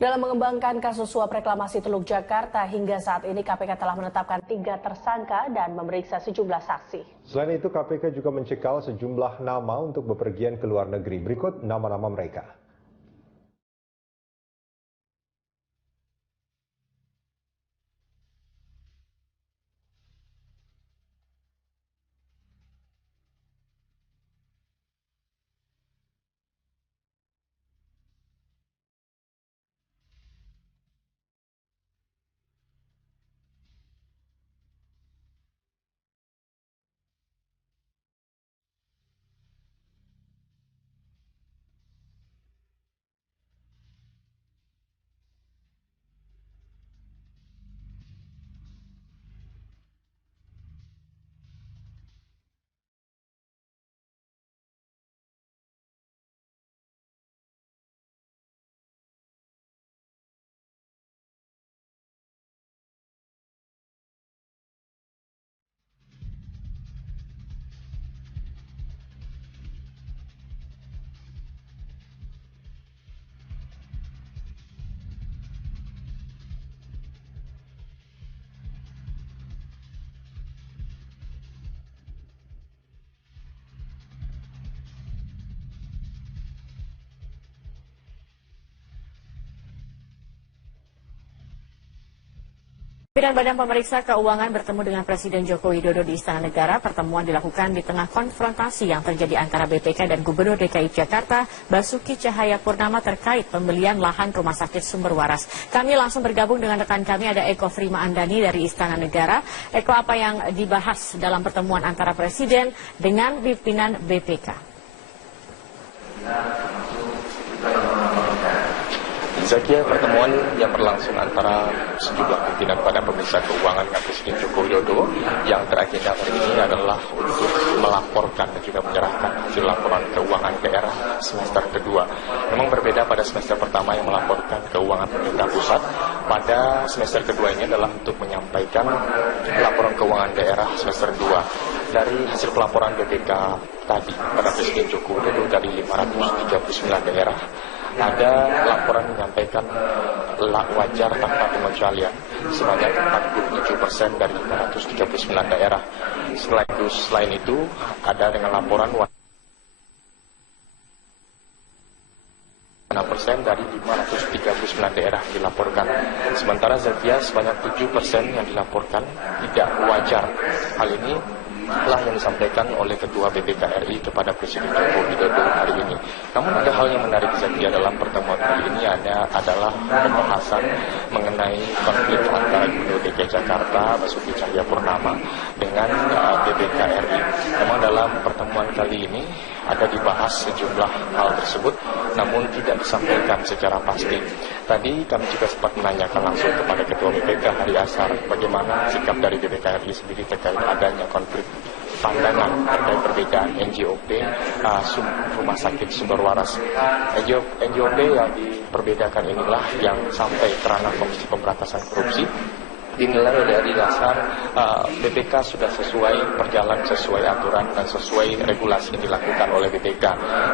Dalam mengembangkan kasus suap reklamasi Teluk Jakarta, hingga saat ini KPK telah menetapkan 3 tersangka dan memeriksa sejumlah saksi. Selain itu, KPK juga mencekal sejumlah nama untuk bepergian ke luar negeri. Berikut nama-nama mereka. Pimpinan Badan Pemeriksa Keuangan bertemu dengan Presiden Joko Widodo di Istana Negara. Pertemuan dilakukan di tengah konfrontasi yang terjadi antara BPK dan Gubernur DKI Jakarta, Basuki Cahayapurnama terkait pembelian lahan Rumah Sakit Sumber Waras. Kami langsung bergabung dengan rekan kami, ada Eko Frima Andani dari Istana Negara. Eko, apa yang dibahas dalam pertemuan antara Presiden dengan pimpinan BPK? Saya kira pertemuan yang berlangsung antara sejumlah pimpinan Badan Pemeriksa Keuangan dengan Presiden Joko Widodo yang teragenda hari ini adalah untuk melaporkan dan juga menyerahkan hasil laporan keuangan daerah semester kedua. Memang berbeda pada semester pertama yang melaporkan keuangan pemerintah pusat. Pada semester kedua ini adalah untuk menyampaikan laporan keuangan daerah semester 2. Dari hasil pelaporan BPK tadi pada Presiden Joko Widodo dari 539 daerah, ada laporan menyampaikan wajar tanpa pengecualian sebanyak 47% dari 539 daerah. Selain itu ada dengan laporan 6% dari 539 daerah dilaporkan. Sementara Zakia sebanyak 7% yang dilaporkan tidak wajar. Hal ini telah yang disampaikan oleh Ketua BPK RI kepada Presiden Joko Widodo hari ini. Namun ada hal yang menarik Zakia dalam pertemuan hari ini adalah pembahasan mengenai konflik antara Gubernur DKI Jakarta Basuki Cahayapurnama dengan BPK RI. Memang dalam pertemuan kali ini ada dibahas sejumlah hal tersebut, namun tidak disampaikan secara pasti. Tadi kami juga sempat menanyakan langsung kepada Ketua BPK Hari Ashar bagaimana sikap dari BPK RI sendiri terkait adanya konflik pandangan terkait perbedaan NJOP Rumah Sakit Sumber Waras. NJOP yang diperbedakan inilah yang sampai ke ranah Komisi Pemberantasan Korupsi. Dinilai oleh Hari Ashar BPK sudah berjalan sesuai aturan dan sesuai regulasi yang dilakukan oleh BPK.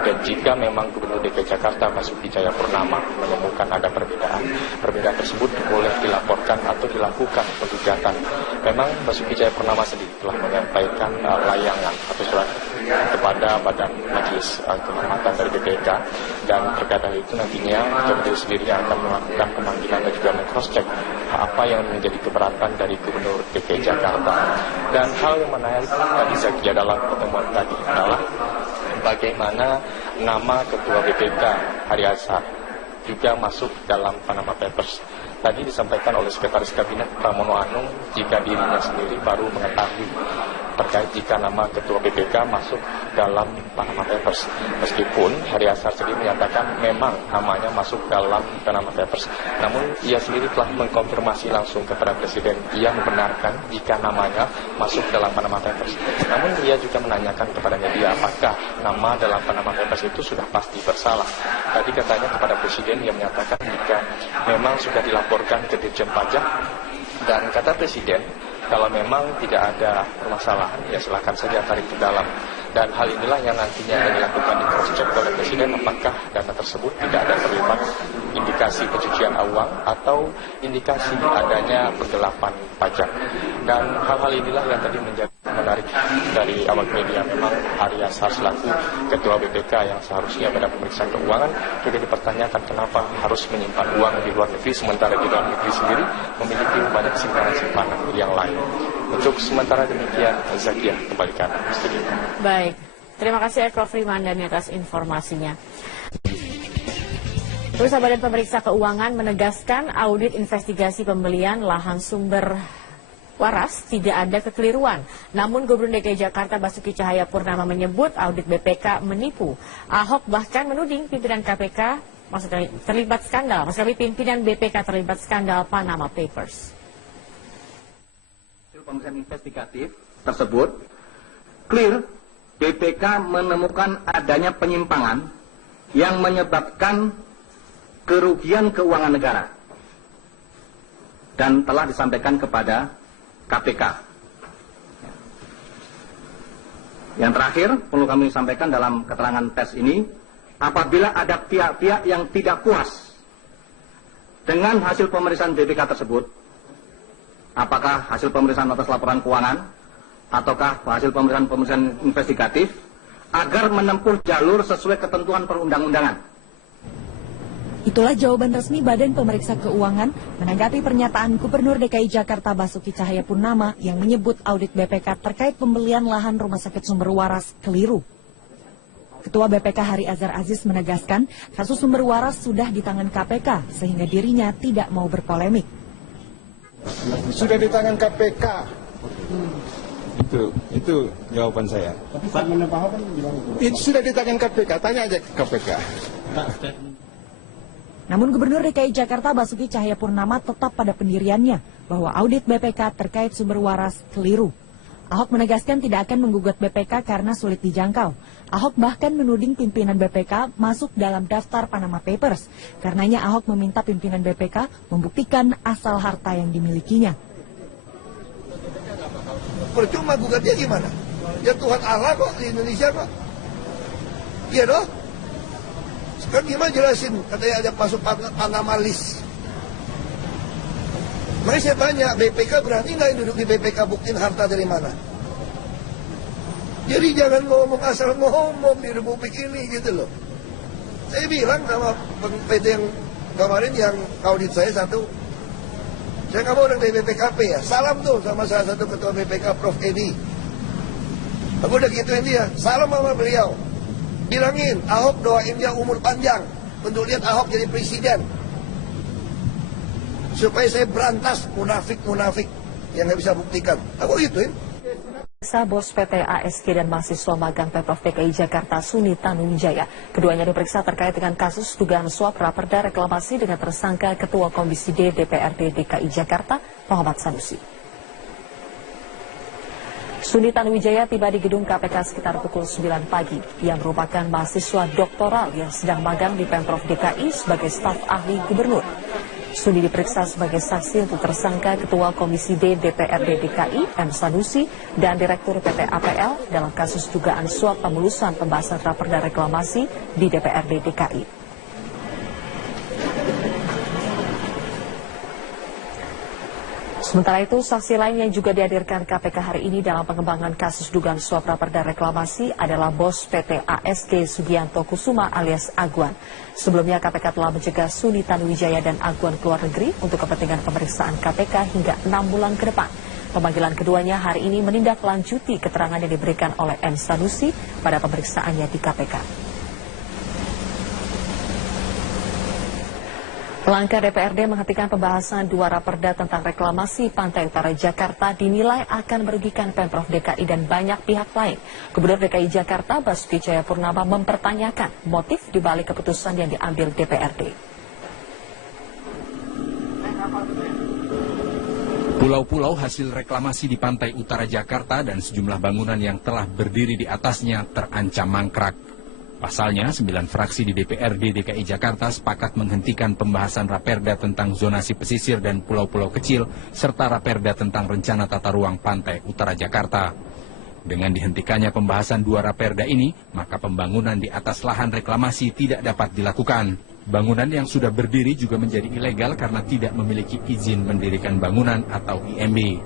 Dan jika memang Gubernur DKI Jakarta Basuki Cahayapurnama menemukan ada perbedaan tersebut boleh dilaporkan atau dilakukan penggugatan. Memang Basuki Cahayapurnama sendiri telah menyampaikan layangan atau surat kepada Badan Majelis Kehormatan dari BPK, dan terkait hal itu nantinya Ketua sendiri akan melakukan pemanggilan dan juga meng-cross-check apa yang menjadi keberatan dari Gubernur DKI Jakarta. Dan hal yang menarik tadi Zakia dalam pertemuan tadi adalah bagaimana nama Ketua BPK Hari Ashar juga masuk dalam Panama Papers. Tadi disampaikan oleh Sekretaris Kabinet Pramono Anung jika dirinya sendiri baru mengetahui terkait jika nama Ketua BPK masuk dalam Panama Papers. Meskipun Hari Ashar sendiri menyatakan memang namanya masuk dalam Panama Papers, namun ia sendiri telah mengkonfirmasi langsung kepada Presiden ia membenarkan jika namanya masuk dalam Panama Papers. Namun ia juga menanyakan kepada media apakah nama dalam Panama Papers itu sudah pasti bersalah. Tadi katanya kepada Presiden ia menyatakan jika memang sudah dilaporkan ke Ditjen Pajak, dan kata Presiden kalau memang tidak ada permasalahan ya silakan saja tarik ke dalam. Dan hal inilah yang nantinya dilakukan di cross check oleh Presiden apakah dana tersebut tidak ada terlibat indikasi pencucian uang atau indikasi adanya penggelapan pajak. Dan hal-hal inilah yang tadi menjadi menarik dari awak media. Memang Ari Azhar selaku Ketua BPK yang seharusnya pada pemeriksaan keuangan juga dipertanyakan kenapa harus menyimpan uang di luar negeri sementara di dalam negeri sendiri memiliki banyak simpanan-simpanan yang lain. Untuk sementara demikian, Zakia kembali ke Anda studio. Baik, terima kasih Eko Frimandani atas informasinya. Perusahaan Badan Pemeriksa Keuangan menegaskan audit investigasi pembelian lahan sumber waras tidak ada kekeliruan. Namun Gubernur DKI Jakarta Basuki Cahayapurnama menyebut audit BPK menipu. Ahok bahkan menuding pimpinan KPK maksudnya terlibat skandal. Pimpinan BPK terlibat skandal Panama Papers. Pemeriksaan investigatif tersebut clear BPK menemukan adanya penyimpangan yang menyebabkan kerugian keuangan negara dan telah disampaikan kepada KPK. Yang terakhir perlu kami sampaikan dalam keterangan pers ini, apabila ada pihak-pihak yang tidak puas dengan hasil pemeriksaan BPK tersebut, apakah hasil pemeriksaan atas laporan keuangan ataukah hasil pemeriksaan investigatif, agar menempuh jalur sesuai ketentuan perundang-undangan. Itulah jawaban resmi Badan Pemeriksa Keuangan menanggapi pernyataan Gubernur DKI Jakarta Basuki Cahayapurnama yang menyebut audit BPK terkait pembelian lahan Rumah Sakit Sumber Waras keliru. Ketua BPK Hari Azhar Aziz menegaskan kasus sumber waras sudah di tangan KPK sehingga dirinya tidak mau berpolemik. Sudah di tangan KPK. Itu jawaban saya. Tapi statementnya Pak Ahok kan bilang itu sudah di tangan KPK, tanya aja ke KPK. Namun Gubernur DKI Jakarta Basuki Cahayapurnama tetap pada pendiriannya bahwa audit BPK terkait sumber waras keliru. Ahok menegaskan tidak akan menggugat BPK karena sulit dijangkau. Ahok bahkan menuding pimpinan BPK masuk dalam daftar Panama Papers. Karenanya Ahok meminta pimpinan BPK membuktikan asal harta yang dimilikinya. Percuma gugatnya gimana? Ya Tuhan Allah kok di Indonesia kok. Iya dong. Sekarang gimana jelasin? Katanya ada masuk Panama list. Makanya saya tanya, BPK berani nggak duduk di BPK buktiin harta dari mana? Jadi jangan ngomong asal ngomong di Republik ini gitu loh. Saya bilang sama PT yang kemarin yang audit saya satu, saya nggak mau orang dari BPKP ya. Salam tuh sama salah satu ketua BPK Prof. Edi. Aku udah gituin dia, salam sama beliau. Bilangin, Ahok doain dia umur panjang untuk lihat Ahok jadi presiden. Supaya saya berantas munafik-munafik yang nggak bisa buktikan. Aku gituin. Bos PT ASG dan mahasiswa magang Pemprov DKI Jakarta Suni Tanuwijaya. Keduanya diperiksa terkait dengan kasus dugaan suap raperda reklamasi dengan tersangka Ketua Komisi D DPRD DKI Jakarta Muhammad Sanusi. Suni Tanuwijaya tiba di gedung KPK sekitar pukul 9 pagi. Ia merupakan mahasiswa doktoral yang sedang magang di Pemprov DKI sebagai staf ahli gubernur. Suni diperiksa sebagai saksi untuk tersangka Ketua Komisi D DPRD DKI M. Sanusi dan Direktur PT APL dalam kasus dugaan suap pemulusan pembahasan raperda reklamasi di DPRD DKI. Sementara itu, saksi lain yang juga dihadirkan KPK hari ini dalam pengembangan kasus dugaan suap raperda reklamasi adalah bos PT ASG Sugianto Kusuma alias Agwan. Sebelumnya KPK telah mencegah Suni Tanuwijaya dan Agwan ke luar negeri untuk kepentingan pemeriksaan KPK hingga 6 bulan ke depan. Pemanggilan keduanya hari ini menindaklanjuti keterangan yang diberikan oleh M. Sanusi pada pemeriksaannya di KPK. Langkah DPRD menghentikan pembahasan dua raperda tentang reklamasi Pantai Utara Jakarta dinilai akan merugikan Pemprov DKI dan banyak pihak lain. Gubernur DKI Jakarta Basuki Cahayapurnama mempertanyakan motif dibalik keputusan yang diambil DPRD. Pulau-pulau hasil reklamasi di Pantai Utara Jakarta dan sejumlah bangunan yang telah berdiri di atasnya terancam mangkrak. Pasalnya, 9 fraksi di DPRD DKI Jakarta sepakat menghentikan pembahasan raperda tentang zonasi pesisir dan pulau-pulau kecil, serta raperda tentang rencana tata ruang Pantai Utara Jakarta. Dengan dihentikannya pembahasan dua raperda ini, maka pembangunan di atas lahan reklamasi tidak dapat dilakukan. Bangunan yang sudah berdiri juga menjadi ilegal karena tidak memiliki izin mendirikan bangunan atau IMB.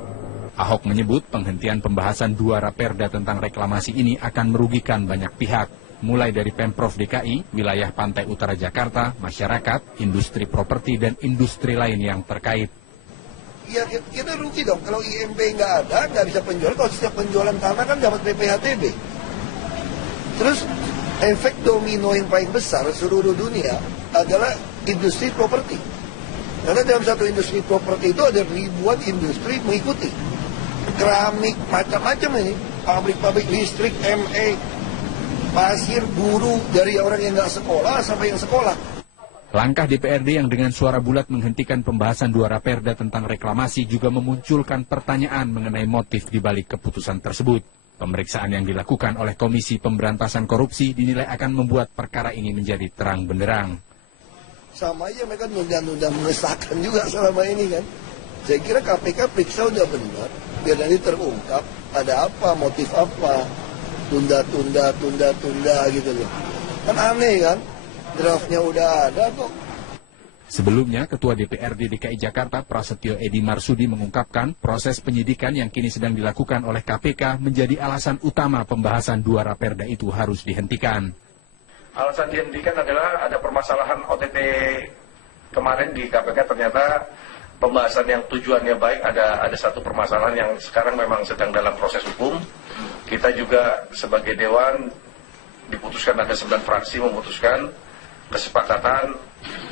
Ahok menyebut penghentian pembahasan 2 raperda tentang reklamasi ini akan merugikan banyak pihak, mulai dari Pemprov DKI, wilayah pantai utara Jakarta, masyarakat, industri properti, dan industri lain yang terkait. Ya kita rugi dong, kalau IMB nggak ada, nggak bisa penjualan. Kalau setiap penjualan tanah kan dapat PPHTB. Terus efek domino yang paling besar seluruh dunia adalah industri properti. Karena dalam satu industri properti itu ada ribuan industri mengikuti. Keramik, macam-macam ini. Pabrik-pabrik listrik, ME, pasir, buruh, dari orang yang nggak sekolah sampai yang sekolah. Langkah DPRD yang dengan suara bulat menghentikan pembahasan 2 raperda tentang reklamasi juga memunculkan pertanyaan mengenai motif di balik keputusan tersebut. Pemeriksaan yang dilakukan oleh Komisi Pemberantasan Korupsi dinilai akan membuat perkara ini menjadi terang benderang. Sama aja mereka nunda-nunda mengesahkan juga selama ini kan. Saya kira KPK periksa udah benar, biar nanti terungkap ada apa, motif apa, tunda gitu loh. Kan aneh kan, draftnya udah ada kok. Sebelumnya, Ketua DPRD DKI Jakarta Prasetyo Edy Marsudi mengungkapkan proses penyidikan yang kini sedang dilakukan oleh KPK menjadi alasan utama pembahasan 2 raperda itu harus dihentikan. Alasan dihentikan adalah ada permasalahan OTT kemarin di KPK, ternyata pembahasan yang tujuannya baik, ada satu permasalahan yang sekarang memang sedang dalam proses hukum. Kita juga sebagai Dewan diputuskan, ada 9 fraksi memutuskan kesepakatan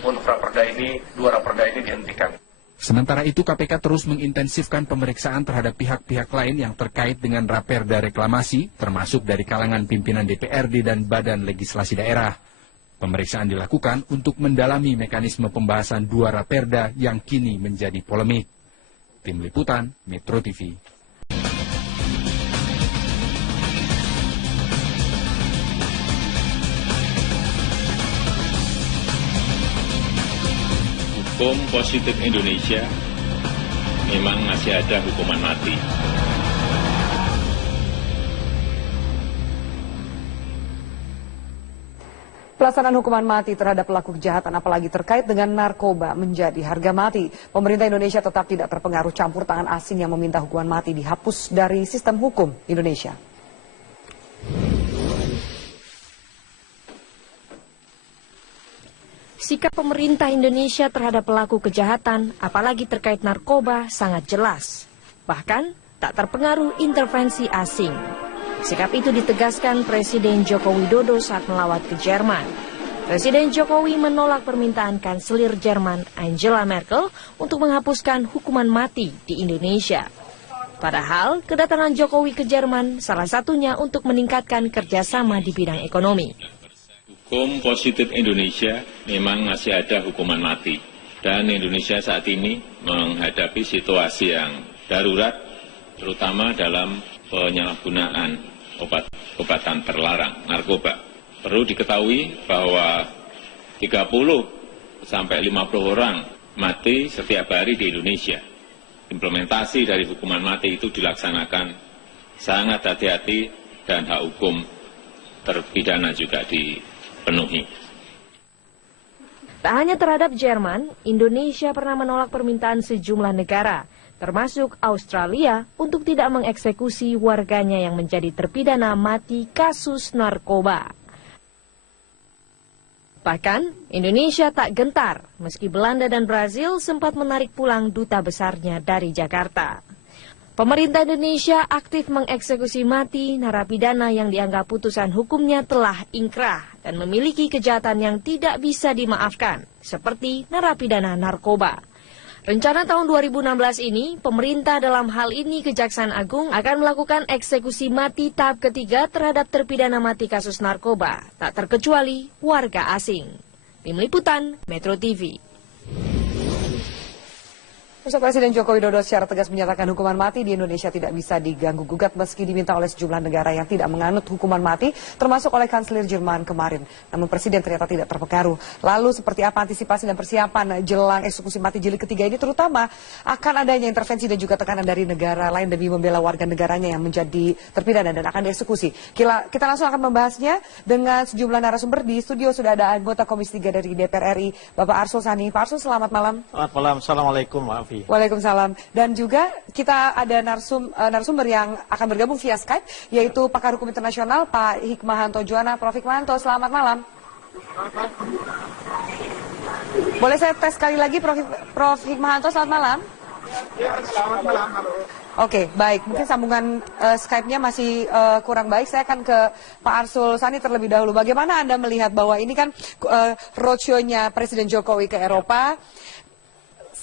untuk raperda ini, 2 raperda ini dihentikan. Sementara itu KPK terus mengintensifkan pemeriksaan terhadap pihak-pihak lain yang terkait dengan raperda reklamasi, termasuk dari kalangan pimpinan DPRD dan Badan Legislasi Daerah. Pemeriksaan dilakukan untuk mendalami mekanisme pembahasan 2 raperda yang kini menjadi polemik. Tim Liputan, Metro TV. Hukum positif Indonesia memang masih ada hukuman mati. Pelaksanaan hukuman mati terhadap pelaku kejahatan apalagi terkait dengan narkoba menjadi harga mati. Pemerintah Indonesia tetap tidak terpengaruh campur tangan asing yang meminta hukuman mati dihapus dari sistem hukum Indonesia. Sikap pemerintah Indonesia terhadap pelaku kejahatan, apalagi terkait narkoba, sangat jelas. Bahkan, tak terpengaruh intervensi asing. Sikap itu ditegaskan Presiden Joko Widodo saat melawat ke Jerman. Presiden Jokowi menolak permintaan Kanselir Jerman Angela Merkel untuk menghapuskan hukuman mati di Indonesia. Padahal, kedatangan Jokowi ke Jerman salah satunya untuk meningkatkan kerjasama di bidang ekonomi. Hukum positif Indonesia memang masih ada hukuman mati. Dan Indonesia saat ini menghadapi situasi yang darurat, terutama dalam penyalahgunaan obat-obatan terlarang, narkoba. Perlu diketahui bahwa 30 sampai 50 orang mati setiap hari di Indonesia. Implementasi dari hukuman mati itu dilaksanakan sangat hati-hati dan hak hukum terpidana juga dipenuhi. Tak hanya terhadap Jerman, Indonesia pernah menolak permintaan sejumlah negara, termasuk Australia, untuk tidak mengeksekusi warganya yang menjadi terpidana mati kasus narkoba. Bahkan, Indonesia tak gentar, meski Belanda dan Brazil sempat menarik pulang duta besarnya dari Jakarta. Pemerintah Indonesia aktif mengeksekusi mati narapidana yang dianggap putusan hukumnya telah ingkrah dan memiliki kejahatan yang tidak bisa dimaafkan, seperti narapidana narkoba. Rencana tahun 2016 ini, pemerintah dalam hal ini Kejaksaan Agung akan melakukan eksekusi mati tahap ketiga terhadap terpidana mati kasus narkoba, tak terkecuali warga asing. Tim Liputan, Metro TV. Pusat Presiden Joko Widodo secara tegas menyatakan hukuman mati di Indonesia tidak bisa diganggu-gugat meski diminta oleh sejumlah negara yang tidak menganut hukuman mati, termasuk oleh Kanselir Jerman kemarin. Namun Presiden ternyata tidak terpengaruh. Lalu seperti apa antisipasi dan persiapan jelang eksekusi mati jilid ketiga ini, terutama akan adanya intervensi dan juga tekanan dari negara lain demi membela warga negaranya yang menjadi terpidana dan akan dieksekusi. Kita langsung akan membahasnya dengan sejumlah narasumber. Di studio sudah ada anggota Komisi 3 dari DPR RI, Bapak Arsul Sani. Pak Arsul, selamat malam. Selamat malam. Assalamualaikum, Mbak Afi. Waalaikumsalam. Dan juga kita ada narasumber yang akan bergabung via Skype, yaitu pakar hukum internasional Pak Hikmahanto Juwana. Prof. Hikmahanto, selamat malam. Boleh saya tes sekali lagi, Prof. Hikmahanto, selamat malam. Ya, selamat malam. Oke, baik. Mungkin sambungan Skype-nya masih kurang baik. Saya akan ke Pak Arsul Sani terlebih dahulu. Bagaimana Anda melihat bahwa ini kan roadshow-nya Presiden Jokowi ke Eropa,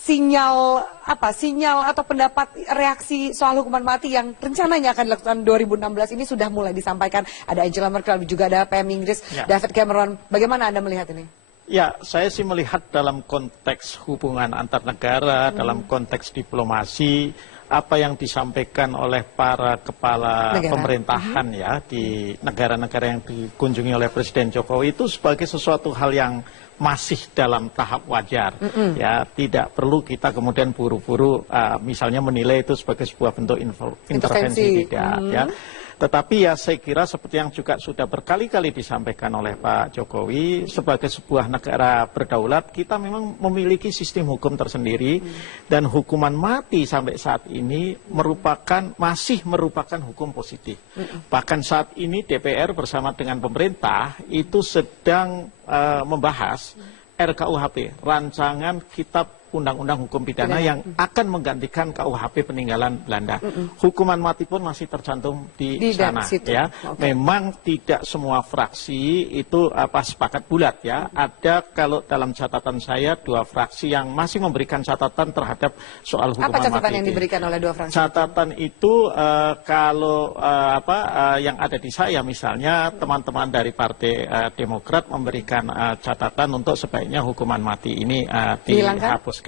sinyal atau pendapat reaksi soal hukuman mati yang rencananya akan dilakukan 2016 ini sudah mulai disampaikan. Ada Angela Merkel, juga ada PM Inggris, David Cameron. Bagaimana Anda melihat ini? Ya, saya sih melihat dalam konteks hubungan antar negara, dalam konteks diplomasi, apa yang disampaikan oleh para kepala pemerintahan ya di negara-negara yang dikunjungi oleh Presiden Jokowi itu sebagai sesuatu hal yang masih dalam tahap wajar, ya tidak perlu kita kemudian buru-buru misalnya menilai itu sebagai sebuah bentuk intervensi tidak, ya. Tetapi ya saya kira seperti yang juga sudah berkali-kali disampaikan oleh Pak Jokowi, sebagai sebuah negara berdaulat kita memang memiliki sistem hukum tersendiri dan hukuman mati sampai saat ini masih merupakan hukum positif. Bahkan saat ini DPR bersama dengan pemerintah itu sedang membahas RKUHP, rancangan kitab Undang-Undang Hukum Pidana yang akan menggantikan KUHP peninggalan Belanda. Hukuman mati pun masih tercantum di sana. Ya. Memang tidak semua fraksi itu sepakat bulat ya. Ada kalau dalam catatan saya 2 fraksi yang masih memberikan catatan terhadap soal hukuman mati. Apa catatan yang diberikan oleh 2 fraksi? Catatan itu kalau yang ada di saya misalnya teman-teman dari Partai Demokrat memberikan catatan untuk sebaiknya hukuman mati ini dihapuskan.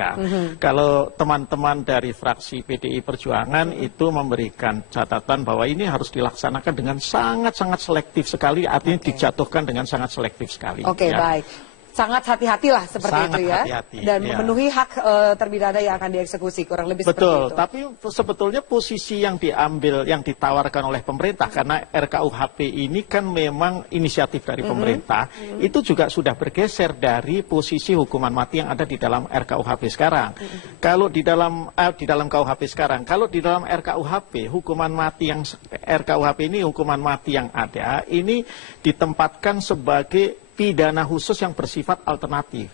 Kalau teman-teman dari fraksi PDI Perjuangan itu memberikan catatan bahwa ini harus dilaksanakan dengan sangat-sangat selektif sekali, artinya dijatuhkan dengan sangat selektif sekali. Oke, baik. Sangat hati-hatilah seperti itu ya. Dan memenuhi hak terpidana yang akan dieksekusi, kurang lebih seperti itu. Betul, tapi sebetulnya posisi yang diambil, yang ditawarkan oleh pemerintah, karena RKUHP ini kan memang inisiatif dari pemerintah, itu juga sudah bergeser dari posisi hukuman mati yang ada di dalam RKUHP sekarang. Kalau di dalam KUHP sekarang, kalau di dalam RKUHP, hukuman mati yang RKUHP ini hukuman mati yang ada, ini ditempatkan sebagai pidana khusus yang bersifat alternatif.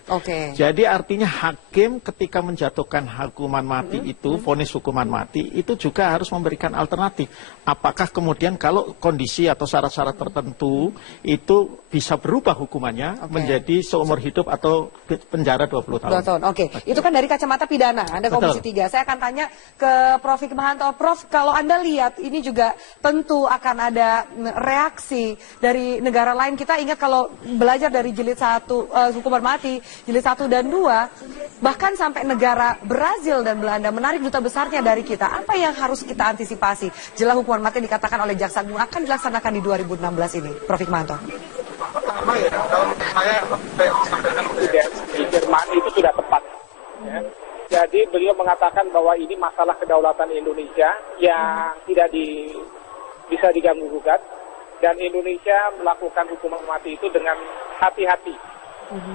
Jadi artinya hakim ketika menjatuhkan hukuman mati itu, vonis hukuman mati, itu juga harus memberikan alternatif. Apakah kemudian kalau kondisi atau syarat-syarat tertentu itu bisa berubah hukumannya menjadi seumur hidup atau penjara 20 tahun. Itu kan dari kacamata pidana, Anda Komisi 3. Saya akan tanya ke Prof. Hikmahanto. Prof, kalau Anda lihat ini juga tentu akan ada reaksi dari negara lain. Kita ingat kalau belajar dari jilid 1 hukuman mati, jilid 1 dan 2, bahkan sampai negara Brazil dan Belanda menarik duta besarnya dari kita. Apa yang harus kita antisipasi jelang hukuman mati dikatakan oleh Jaksa Agung akan dilaksanakan di 2016 ini, Prof. Hikmahanto? Pertama ya, kalau saya sampaikan Presiden di Jerman itu sudah tepat. Ya. Jadi beliau mengatakan bahwa ini masalah kedaulatan Indonesia yang tidak bisa diganggu-gugat. Dan Indonesia melakukan hukuman mati itu dengan hati-hati.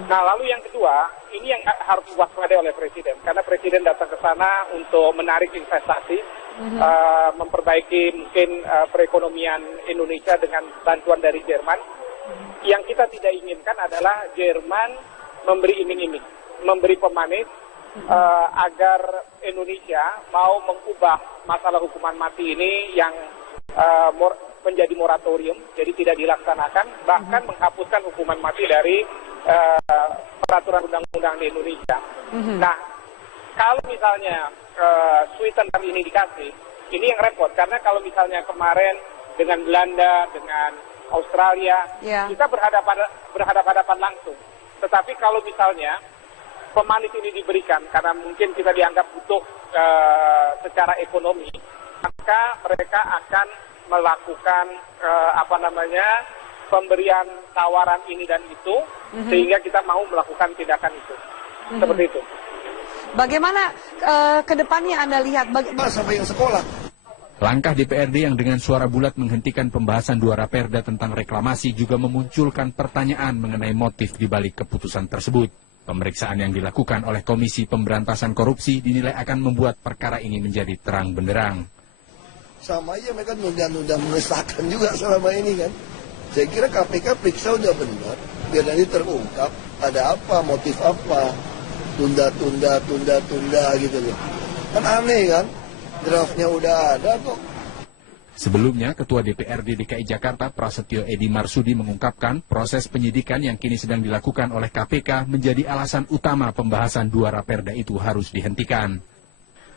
Nah, lalu yang kedua, ini yang harus diwaspadai oleh Presiden. Karena Presiden datang ke sana untuk menarik investasi, memperbaiki mungkin perekonomian Indonesia dengan bantuan dari Jerman. Yang kita tidak inginkan adalah Jerman memberi iming-iming, memberi pemanis agar Indonesia mau mengubah masalah hukuman mati ini yang menjadi moratorium, jadi tidak dilaksanakan, bahkan menghapuskan hukuman mati dari peraturan undang-undang di Indonesia. Nah, kalau misalnya sweetener ini dikasih, ini yang repot, karena kalau misalnya kemarin dengan Belanda, dengan Australia, kita berhadapan langsung. Tetapi kalau misalnya pemanis ini diberikan karena mungkin kita dianggap butuh secara ekonomi, maka mereka akan melakukan pemberian tawaran ini dan itu, sehingga kita mau melakukan tindakan itu. Seperti itu. Bagaimana ke depannya Anda lihat? Sampai yang sekolah. Langkah DPRD yang dengan suara bulat menghentikan pembahasan 2 raperda tentang reklamasi juga memunculkan pertanyaan mengenai motif di balik keputusan tersebut. Pemeriksaan yang dilakukan oleh Komisi Pemberantasan Korupsi dinilai akan membuat perkara ini menjadi terang benderang. Sama aja mereka nunda-nunda mengesahkan juga selama ini kan. Saya kira KPK periksa udah benar, biar nanti terungkap ada apa, motif apa, tunda gitu loh. Kan aneh kan, draftnya udah ada kok. Sebelumnya, Ketua DPRD DKI Jakarta Prasetyo Edi Marsudi mengungkapkan proses penyidikan yang kini sedang dilakukan oleh KPK menjadi alasan utama pembahasan 2 raperda itu harus dihentikan.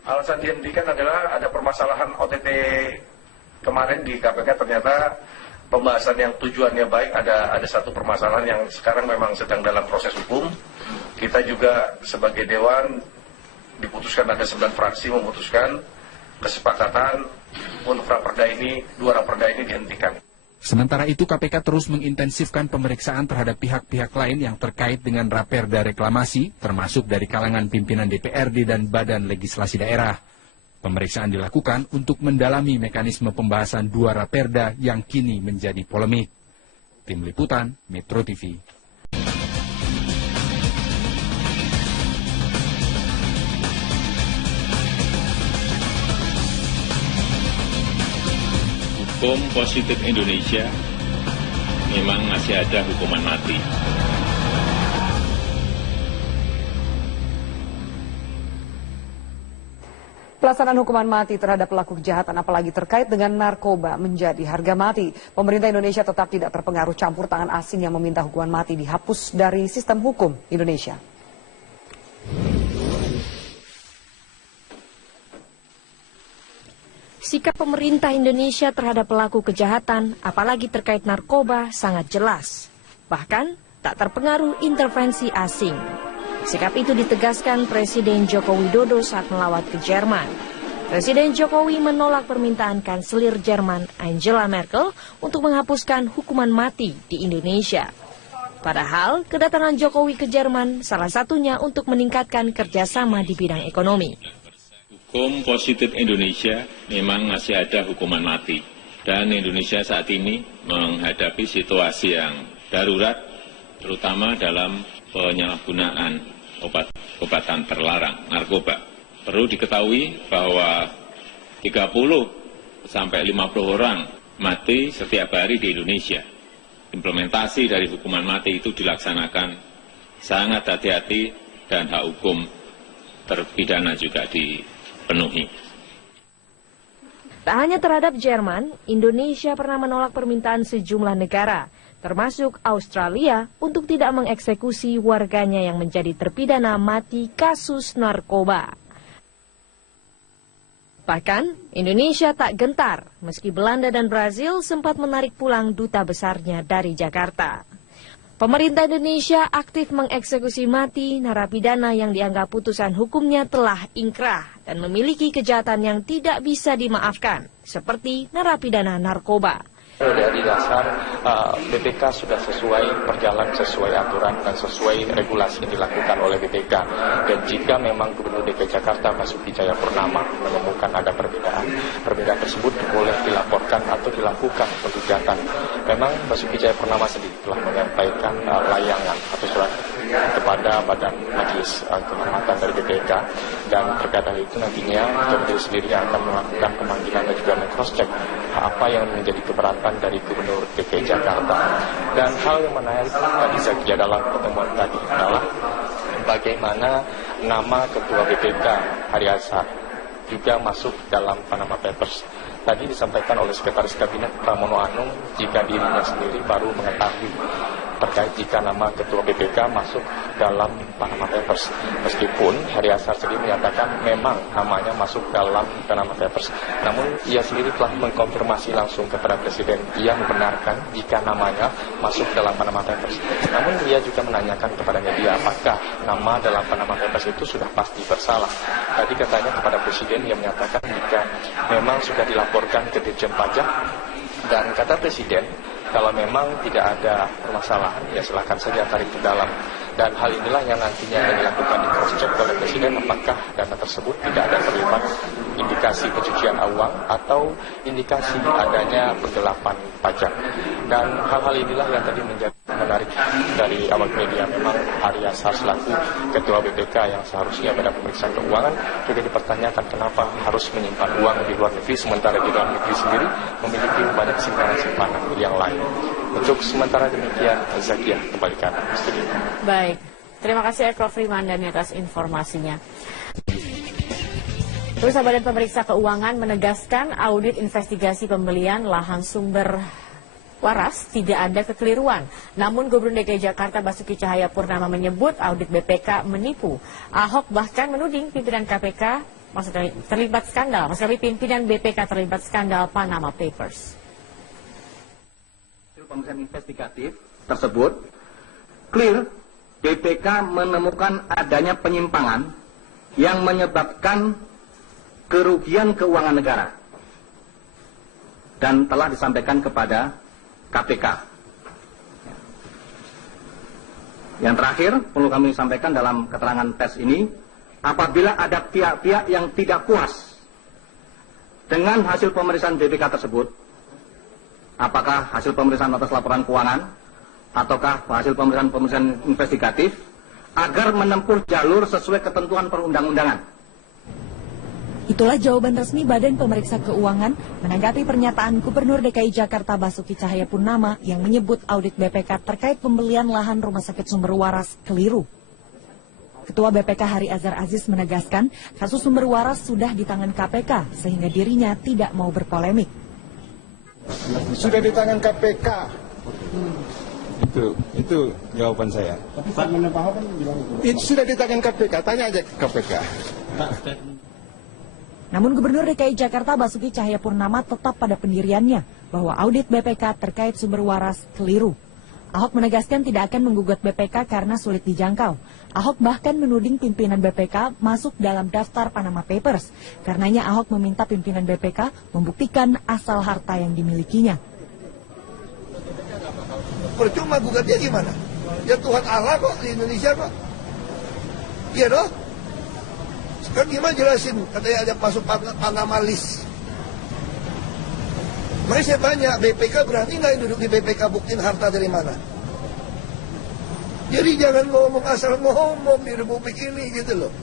Alasan dihentikan adalah ada permasalahan OTT kemarin di KPK, ternyata pembahasan yang tujuannya baik, ada satu permasalahan yang sekarang memang sedang dalam proses hukum. Kita juga sebagai Dewan diputuskan, ada 9 fraksi memutuskan kesepakatan untuk raperda ini, 2 raperda ini dihentikan. Sementara itu KPK terus mengintensifkan pemeriksaan terhadap pihak-pihak lain yang terkait dengan raperda reklamasi, termasuk dari kalangan pimpinan DPRD dan Badan Legislasi Daerah. Pemeriksaan dilakukan untuk mendalami mekanisme pembahasan 2 raperda yang kini menjadi polemik. Tim Liputan, Metro TV. Hukum positif Indonesia memang masih ada hukuman mati. Pelaksanaan hukuman mati terhadap pelaku kejahatan apalagi terkait dengan narkoba menjadi harga mati. Pemerintah Indonesia tetap tidak terpengaruh campur tangan asing yang meminta hukuman mati dihapus dari sistem hukum Indonesia. Sikap pemerintah Indonesia terhadap pelaku kejahatan, apalagi terkait narkoba, sangat jelas. Bahkan, tak terpengaruh intervensi asing. Sikap itu ditegaskan Presiden Joko Widodo saat melawat ke Jerman. Presiden Jokowi menolak permintaan Kanselir Jerman Angela Merkel untuk menghapuskan hukuman mati di Indonesia. Padahal, kedatangan Jokowi ke Jerman salah satunya untuk meningkatkan kerjasama di bidang ekonomi. Hukum positif Indonesia memang masih ada hukuman mati. Dan Indonesia saat ini menghadapi situasi yang darurat, terutama dalam penyalahgunaan obat-obatan terlarang, narkoba. Perlu diketahui bahwa 30 sampai 50 orang mati setiap hari di Indonesia. Implementasi dari hukuman mati itu dilaksanakan sangat hati-hati dan hak hukum terpidana juga dipenuhi. Tak hanya terhadap Jerman, Indonesia pernah menolak permintaan sejumlah negara, termasuk Australia, untuk tidak mengeksekusi warganya yang menjadi terpidana mati kasus narkoba. Bahkan, Indonesia tak gentar meski Belanda dan Brazil sempat menarik pulang duta besarnya dari Jakarta. Pemerintah Indonesia aktif mengeksekusi mati narapidana yang dianggap putusan hukumnya telah ingkrah dan memiliki kejahatan yang tidak bisa dimaafkan, seperti narapidana narkoba. Dari dasar BPK sudah berjalan sesuai aturan dan sesuai regulasi yang dilakukan oleh BPK. Dan jika memang Gubernur DKI Jakarta Basuki Cahayapurnama menemukan ada perbedaan tersebut boleh dilaporkan atau dilakukan penggugatan. Memang Basuki Cahayapurnama sendiri telah menyampaikan layangan atau surat kepada Badan Majelis Kehormatan dari BPK, dan terkait hal itu nantinya Gubernur sendiri akan melakukan pemanggilan dan juga meng-cross-check apa yang menjadi keberatan dari Gubernur DKI Jakarta. Dan hal yang menarik tadi saja dalam pertemuan tadi adalah bagaimana nama Ketua BPK Hari Azhar juga masuk dalam Panama Papers. Tadi disampaikan oleh Sekretaris Kabinet Pramono Anung jika dirinya sendiri baru mengetahui terkait jika nama Ketua BPK masuk dalam Panama Papers. Meskipun Heri Azhar sendiri menyatakan memang namanya masuk dalam Panama Papers, namun ia sendiri telah mengkonfirmasi langsung kepada Presiden. Ia membenarkan jika namanya masuk dalam Panama Papers. Namun ia juga menanyakan kepada media apakah nama dalam Panama Papers itu sudah pasti bersalah. Tadi katanya kepada Presiden yang menyatakan jika memang sudah dilaporkan ke Ditjen Pajak, dan kata Presiden kalau memang tidak ada permasalahan ya silakan saja tarik ke dalam. Dan hal inilah yang nantinya akan dilakukan di cross check oleh Presiden apakah dana tersebut tidak ada terlibat indikasi pencucian uang atau indikasi adanya penggelapan pajak. Dan hal-hal inilah yang tadi menjadi menarik dari awak media. Memang Heri Azhar selaku Ketua BPK yang seharusnya pada pemeriksaan keuangan juga dipertanyakan kenapa harus menyimpan uang di luar negeri sementara di dalam negeri sendiri memiliki banyak simpanan-simpanan yang lain. Untuk sementara demikian, Zakia kembali ke Anda studio. Baik, terima kasih Eko Frimandani atas informasinya. Terus Badan Pemeriksa Keuangan menegaskan audit investigasi pembelian lahan sumber waras tidak ada kekeliruan. Namun Gubernur DKI Jakarta Basuki Cahayapurnama menyebut audit BPK menipu. Ahok bahkan menuding pimpinan KPK maksudnya terlibat skandal. Maksudnya pimpinan BPK terlibat skandal Panama Papers. Pemeriksaan investigatif tersebut clear BPK menemukan adanya penyimpangan yang menyebabkan kerugian keuangan negara dan telah disampaikan kepada KPK. Yang terakhir perlu kami sampaikan dalam keterangan pers ini, apabila ada pihak-pihak yang tidak puas dengan hasil pemeriksaan BPK tersebut, apakah hasil pemeriksaan atas laporan keuangan ataukah hasil pemeriksaan investigatif, agar menempuh jalur sesuai ketentuan perundang-undangan. Itulah jawaban resmi Badan Pemeriksa Keuangan menanggapi pernyataan Gubernur DKI Jakarta Basuki Cahayapurnama yang menyebut audit BPK terkait pembelian lahan Rumah Sakit Sumber Waras keliru. Ketua BPK Heri Azhar Aziz menegaskan kasus sumber waras sudah di tangan KPK sehingga dirinya tidak mau berpolemik. Sudah di tangan KPK. Itu jawaban saya. Tapi statementnya Pak Ahok kan bilang itu sudah di tangan KPK, tanya aja ke KPK. Namun Gubernur DKI Jakarta Basuki Cahayapurnama tetap pada pendiriannya bahwa audit BPK terkait sumber waras keliru. Ahok menegaskan tidak akan menggugat BPK karena sulit dijangkau. Ahok bahkan menuding pimpinan BPK masuk dalam daftar Panama Papers. Karenanya Ahok meminta pimpinan BPK membuktikan asal harta yang dimilikinya. Percuma gugatnya gimana? Ya Tuhan Allah kok di Indonesia kok. Iya dong? Sekarang gimana jelasin? Katanya ada masuk Panama list. Makanya saya tanya, BPK berani nggak duduk di BPK buktiin harta dari mana? Jadi jangan ngomong asal ngomong di Republik ini gitu loh.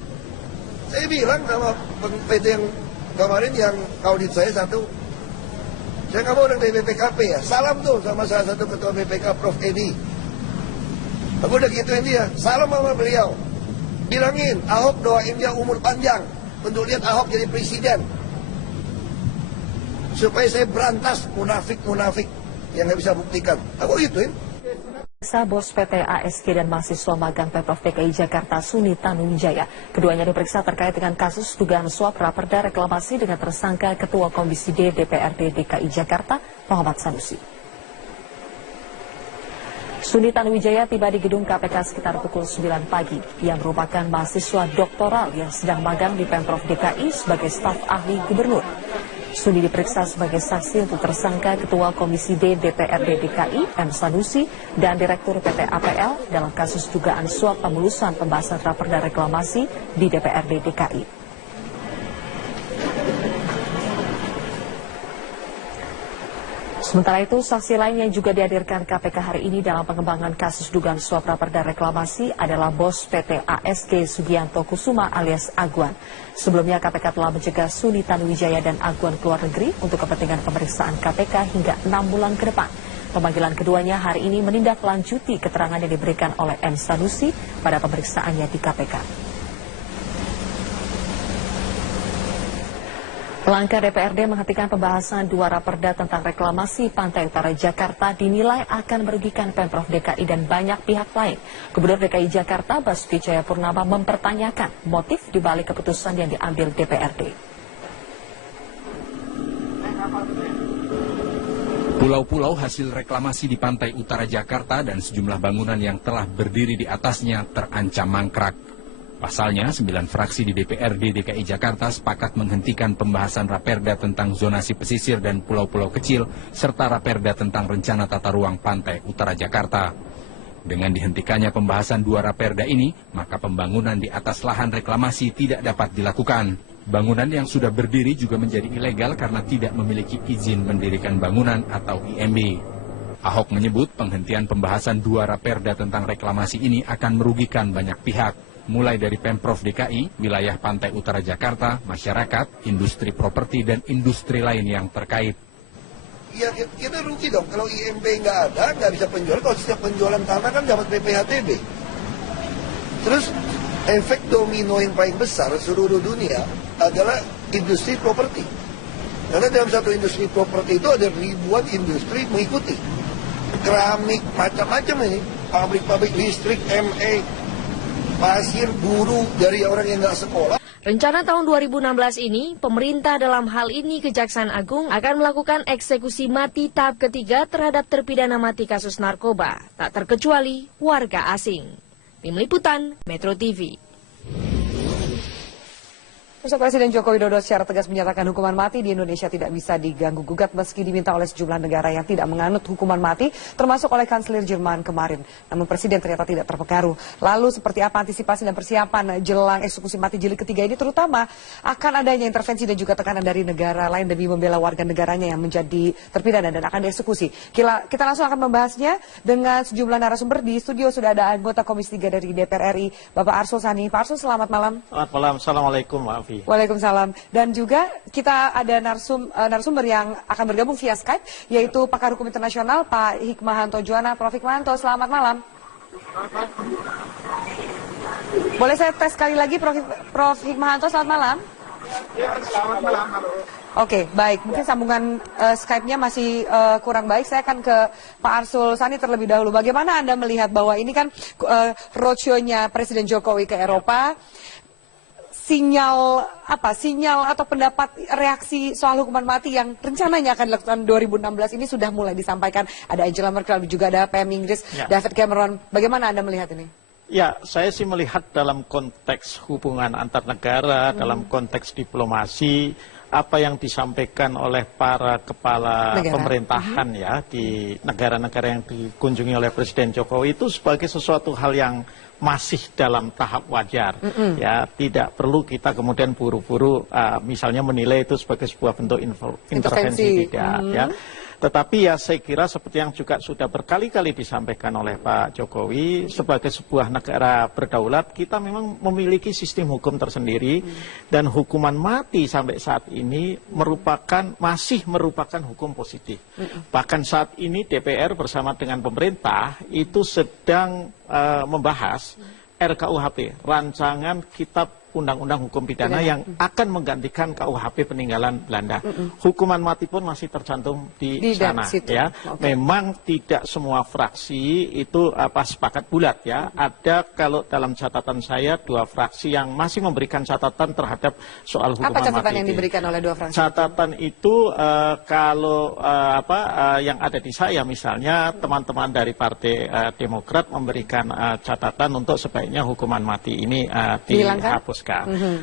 Saya bilang sama PT yang kemarin yang audit saya satu, saya nggak mau orang dari BPKP ya. Salam tuh sama salah satu ketua BPK Prof. Edi. Aku udah gituin dia, salam sama beliau. Bilangin, Ahok doain dia umur panjang untuk lihat Ahok jadi presiden. Supaya saya berantas munafik-munafik yang nggak bisa buktikan. Aku gituin. Bos PT ASG dan mahasiswa magang Pemprov DKI Jakarta Suni Tanuwijaya. Keduanya diperiksa terkait dengan kasus dugaan suap raperda reklamasi dengan tersangka Ketua Komisi D DPRD DKI Jakarta Muhammad Sanusi. Suni Tanuwijaya tiba di gedung KPK sekitar pukul 9 pagi. Ia merupakan mahasiswa doktoral yang sedang magang di Pemprov DKI sebagai staf ahli gubernur. Suni diperiksa sebagai saksi untuk tersangka Ketua Komisi D DPRD DKI M. Sanusi dan Direktur PT APL dalam kasus dugaan suap pemulusan pembahasan raperda reklamasi di DPRD DKI. Sementara itu, saksi lain yang juga dihadirkan KPK hari ini dalam pengembangan kasus dugaan suap raperda reklamasi adalah bos PT ASG Sugianto Kusuma alias Agwan. Sebelumnya KPK telah mencegah Suni Tanuwijaya dan Agwan keluar negeri untuk kepentingan pemeriksaan KPK hingga 6 bulan ke depan. Pemanggilan keduanya hari ini menindaklanjuti keterangan yang diberikan oleh M. Sanusi pada pemeriksaannya di KPK. Langkah DPRD menghentikan pembahasan 2 raperda tentang reklamasi Pantai Utara Jakarta dinilai akan merugikan Pemprov DKI dan banyak pihak lain. Gubernur DKI Jakarta Basuki Cahayapurnama mempertanyakan motif dibalik keputusan yang diambil DPRD. Pulau-pulau hasil reklamasi di Pantai Utara Jakarta dan sejumlah bangunan yang telah berdiri di atasnya terancam mangkrak. Pasalnya, 9 fraksi di DPRD DKI Jakarta sepakat menghentikan pembahasan raperda tentang zonasi pesisir dan pulau-pulau kecil, serta raperda tentang rencana tata ruang Pantai Utara Jakarta. Dengan dihentikannya pembahasan 2 raperda ini, maka pembangunan di atas lahan reklamasi tidak dapat dilakukan. Bangunan yang sudah berdiri juga menjadi ilegal karena tidak memiliki izin mendirikan bangunan atau IMB. Ahok menyebut penghentian pembahasan 2 raperda tentang reklamasi ini akan merugikan banyak pihak, mulai dari Pemprov DKI, wilayah Pantai Utara Jakarta, masyarakat, industri properti, dan industri lain yang terkait. Ya kita rugi dong, kalau IMB nggak ada, nggak bisa penjualan. Kalau setiap penjualan tanah kan dapat PPHTB. Terus efek domino yang paling besar seluruh dunia adalah industri properti. Karena dalam satu industri properti itu ada ribuan industri mengikuti. Keramik, macam-macam ini. Pabrik-pabrik listrik, MA, pasir, buruh, dari orang yang nggak sekolah. Rencana tahun 2016 ini, pemerintah dalam hal ini Kejaksaan Agung akan melakukan eksekusi mati tahap ketiga terhadap terpidana mati kasus narkoba, tak terkecuali warga asing. Tim Liputan, Metro TV. Presiden Joko Widodo secara tegas menyatakan hukuman mati di Indonesia tidak bisa diganggu-gugat meski diminta oleh sejumlah negara yang tidak menganut hukuman mati, termasuk oleh Kanselir Jerman kemarin. Namun Presiden ternyata tidak terpengaruh. Lalu seperti apa antisipasi dan persiapan jelang eksekusi mati jilid ketiga ini, terutama akan adanya intervensi dan juga tekanan dari negara lain demi membela warga negaranya yang menjadi terpidana dan akan dieksekusi. Kita langsung akan membahasnya dengan sejumlah narasumber. Di studio sudah ada anggota Komisi 3 dari DPR RI, Bapak Arsul Sani. Pak Arsul, selamat malam. Selamat malam. Assalamualaikum, Maaf. Waalaikumsalam. Dan juga kita ada narasumber yang akan bergabung via Skype, yaitu pakar hukum internasional Pak Hikmahanto Juwana. Prof. Hikmahanto, selamat malam. Boleh saya tes sekali lagi, Prof. Hikmahanto, selamat malam. Ya, selamat malam. Oke, baik. Mungkin sambungan Skype-nya masih kurang baik. Saya akan ke Pak Arsul Sani terlebih dahulu. Bagaimana Anda melihat bahwa ini kan roadshow-nya Presiden Jokowi ke Eropa, sinyal atau pendapat reaksi soal hukuman mati yang rencananya akan dilakukan 2016 ini sudah mulai disampaikan. Ada Angela Merkel, juga ada PM Inggris, David Cameron. Bagaimana Anda melihat ini? Ya, saya sih melihat dalam konteks hubungan antar negara, dalam konteks diplomasi, apa yang disampaikan oleh para kepala pemerintahan ya di negara-negara yang dikunjungi oleh Presiden Jokowi itu sebagai sesuatu hal yang masih dalam tahap wajar, ya tidak perlu kita kemudian buru-buru misalnya menilai itu sebagai sebuah bentuk intervensi tidak, ya. Tetapi ya saya kira seperti yang juga sudah berkali-kali disampaikan oleh Pak Jokowi, sebagai sebuah negara berdaulat kita memang memiliki sistem hukum tersendiri dan hukuman mati sampai saat ini masih merupakan hukum positif. Bahkan saat ini DPR bersama dengan pemerintah itu sedang membahas RKUHP, rancangan kitab undang-undang hukum pidana yang akan menggantikan KUHP peninggalan Belanda. Hukuman mati pun masih tercantum di sana ya. Memang tidak semua fraksi itu sepakat bulat ya. Ada kalau dalam catatan saya 2 fraksi yang masih memberikan catatan terhadap soal hukuman mati. Apa catatan yang diberikan oleh 2 fraksi? Catatan itu yang ada di saya misalnya teman-teman dari Partai Demokrat memberikan catatan untuk sebaiknya hukuman mati ini dihapus.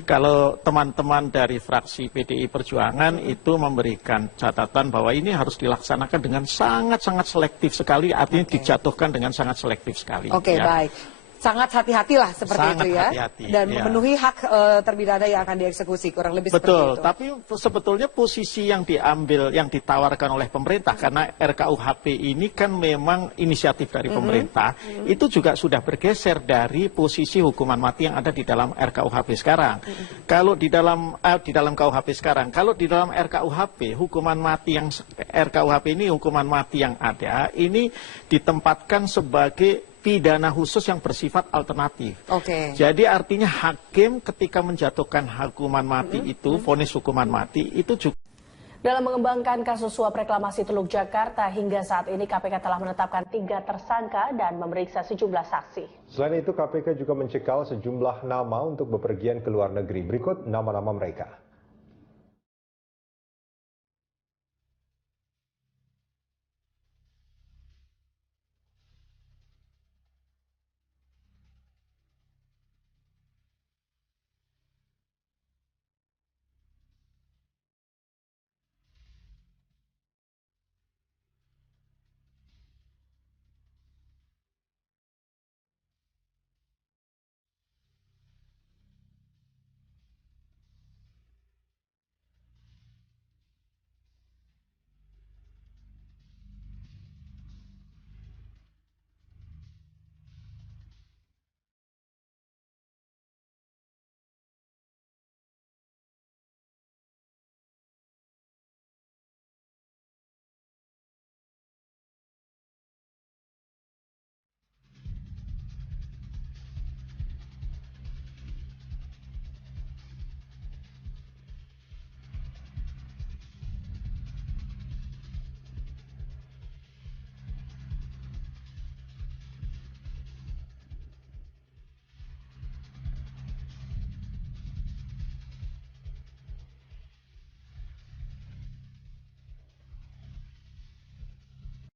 Kalau teman-teman dari fraksi PDI Perjuangan itu memberikan catatan bahwa ini harus dilaksanakan dengan sangat-sangat selektif sekali, artinya dijatuhkan dengan sangat selektif sekali. Oke, baik. Sangat hati-hatilah seperti itu ya, dan memenuhi hak terpidana yang akan dieksekusi, kurang lebih seperti itu. Betul, tapi sebetulnya posisi yang diambil, yang ditawarkan oleh pemerintah, karena RKUHP ini kan memang inisiatif dari pemerintah, itu juga sudah bergeser dari posisi hukuman mati yang ada di dalam RKUHP sekarang. Kalau di dalam KUHP sekarang, kalau di dalam RKUHP, hukuman mati yang RKUHP ini hukuman mati yang ada, ini ditempatkan sebagai pidana khusus yang bersifat alternatif. Oke. Jadi artinya hakim ketika menjatuhkan hukuman mati itu, vonis hukuman mati itu juga. Dalam mengembangkan kasus suap reklamasi Teluk Jakarta, hingga saat ini KPK telah menetapkan 3 tersangka dan memeriksa sejumlah saksi. Selain itu, KPK juga mencekal sejumlah nama untuk bepergian ke luar negeri. Berikut nama-nama mereka.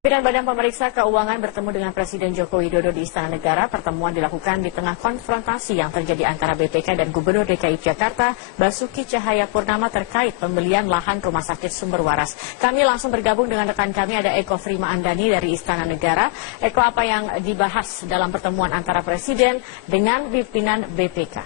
Pimpinan Badan Pemeriksa Keuangan bertemu dengan Presiden Joko Widodo di Istana Negara. Pertemuan dilakukan di tengah konfrontasi yang terjadi antara BPK dan Gubernur DKI Jakarta, Basuki Cahayapurnama terkait pembelian lahan Rumah Sakit Sumber Waras. Kami langsung bergabung dengan rekan kami, ada Eko Frima Andani dari Istana Negara. Eko, apa yang dibahas dalam pertemuan antara Presiden dengan pimpinan BPK?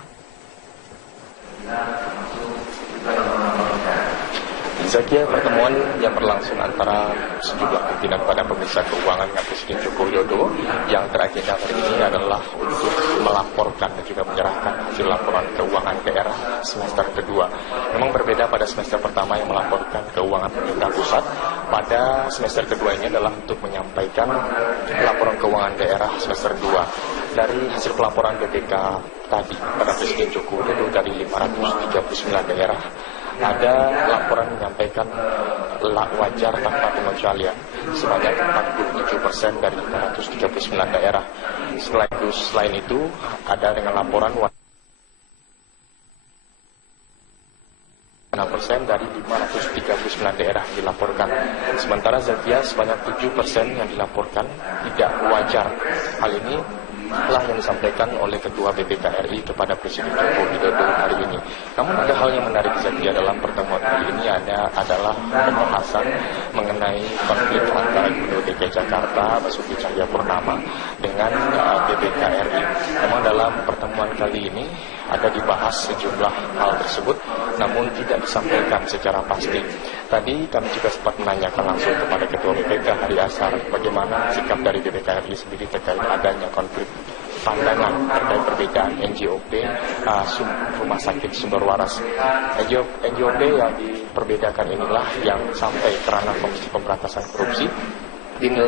Zakia, pertemuan yang berlangsung antara sejumlah pimpinan Badan Pemeriksa Keuangan dengan Presiden Joko Widodo yang teragenda hari ini adalah untuk melaporkan dan juga menyerahkan hasil laporan keuangan daerah semester kedua. Memang berbeda pada semester pertama yang melaporkan keuangan pemerintah pusat. Pada semester kedua ini adalah untuk menyampaikan laporan keuangan daerah semester 2. Dari hasil pelaporan BPK tadi pada Presiden Joko Widodo dari 539 daerah, ada laporan menyampaikan wajar tanpa pengecualian sebanyak 47% dari 539 daerah. Selain itu ada dengan laporan 6% dari 539 daerah dilaporkan. Sementara Zakia sebanyak 7% yang dilaporkan tidak wajar. Hal ini telah yang disampaikan oleh Ketua BPK RI kepada Presiden Joko Widodo hari ini. Namun ada hal yang menarik Zakia dalam pertemuan hari ini adalah pembahasan mengenai konflik antara Gubernur DKI Jakarta Basuki Cahayapurnama dengan BPK RI. Memang dalam pertemuan kali ini ada dibahas sejumlah hal tersebut, namun tidak disampaikan secara pasti. Tadi kami juga sempat menanyakan langsung kepada Ketua BPK Hari Ashar bagaimana sikap dari BPK RI sendiri terkait adanya konflik pandangan terkait perbedaan NJOP Rumah Sakit Sumber Waras. NJOP yang diperbedakan inilah yang sampai ke ranah Komisi Pemberantasan Korupsi dinilai